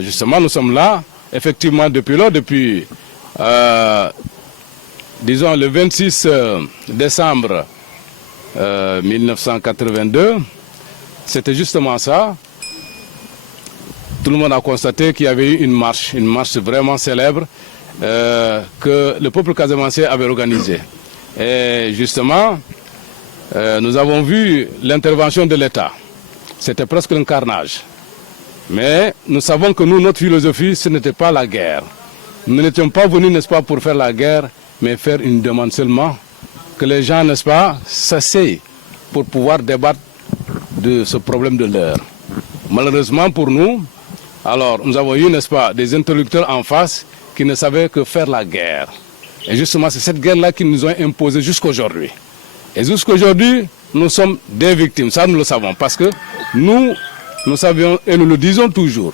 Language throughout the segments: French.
Justement, nous sommes là, effectivement, depuis disons le 26 décembre 1982, c'était justement ça. Tout le monde a constaté qu'il y avait eu une marche vraiment célèbre que le peuple casamançais avait organisée. Et justement, nous avons vu l'intervention de l'État. C'était presque un carnage. Mais nous savons que nous, notre philosophie, ce n'était pas la guerre. Nous n'étions pas venus, n'est-ce pas, pour faire la guerre, mais faire une demande seulement. Que les gens, n'est-ce pas, s'asseyent pour pouvoir débattre de ce problème de l'heure. Malheureusement pour nous, alors nous avons eu, n'est-ce pas, des interlocuteurs en face qui ne savaient que faire la guerre. Et justement, c'est cette guerre-là qu'ils nous ont imposée jusqu'aujourd'hui. Et jusqu'aujourd'hui, nous sommes des victimes, ça nous le savons, parce que nous savions, et nous le disons toujours,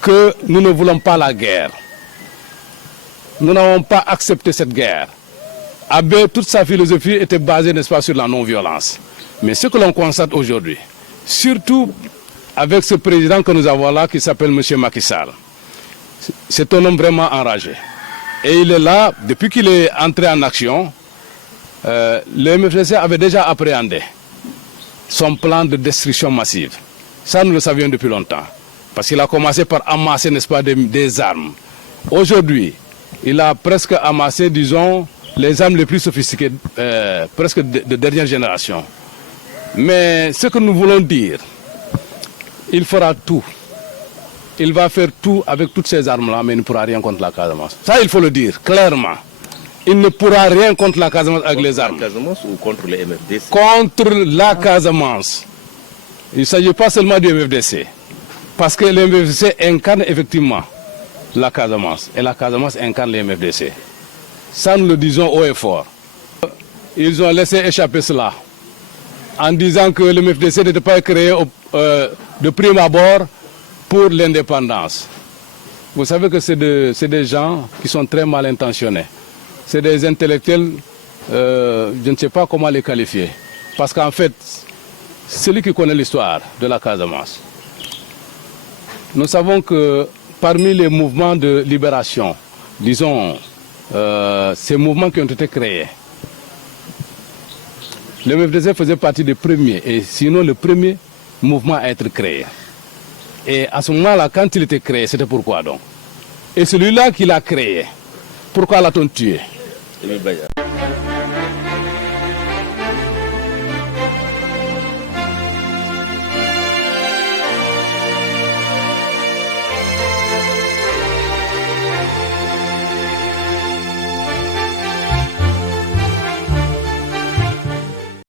que nous ne voulons pas la guerre. Nous n'avons pas accepté cette guerre. Abbé, toute sa philosophie était basée, n'est-ce pas, sur la non-violence. Mais ce que l'on constate aujourd'hui, surtout avec ce président que nous avons là, qui s'appelle M. Macky Sall, c'est un homme vraiment enragé. Et il est là, depuis qu'il est entré en action, le MFDC avait déjà appréhendé son plan de destruction massive. Ça, nous le savions depuis longtemps. Parce qu'il a commencé par amasser, n'est-ce pas, des armes. Aujourd'hui, il a presque amassé, disons, les armes les plus sophistiquées, presque de dernière génération. Mais ce que nous voulons dire, il fera tout. Il va faire tout avec toutes ces armes-là, mais il ne pourra rien contre la Casamance. Ça, il faut le dire clairement. Il ne pourra rien contre la Casamance avec les armes. Contre la Casamance ou contre les MFDC? Contre la Casamance. Il ne s'agit pas seulement du MFDC. Parce que le MFDC incarne effectivement la Casamance. Et la Casamance incarne les MFDC. Ça, nous le disons haut et fort. Ils ont laissé échapper cela en disant que le MFDC n'était pas créé de prime abord pour l'indépendance. Vous savez que c'est des gens qui sont très mal intentionnés. C'est des intellectuels, je ne sais pas comment les qualifier. Parce qu'en fait, celui qui connaît l'histoire de la Casamance, nous savons que parmi les mouvements de libération, disons, ces mouvements qui ont été créés, le MFDC faisait partie des premiers, et sinon le premier mouvement à être créé. Et à ce moment-là, quand il était créé, c'était pourquoi donc? Et celui-là qui l'a créé, pourquoi l'a-t-on tué?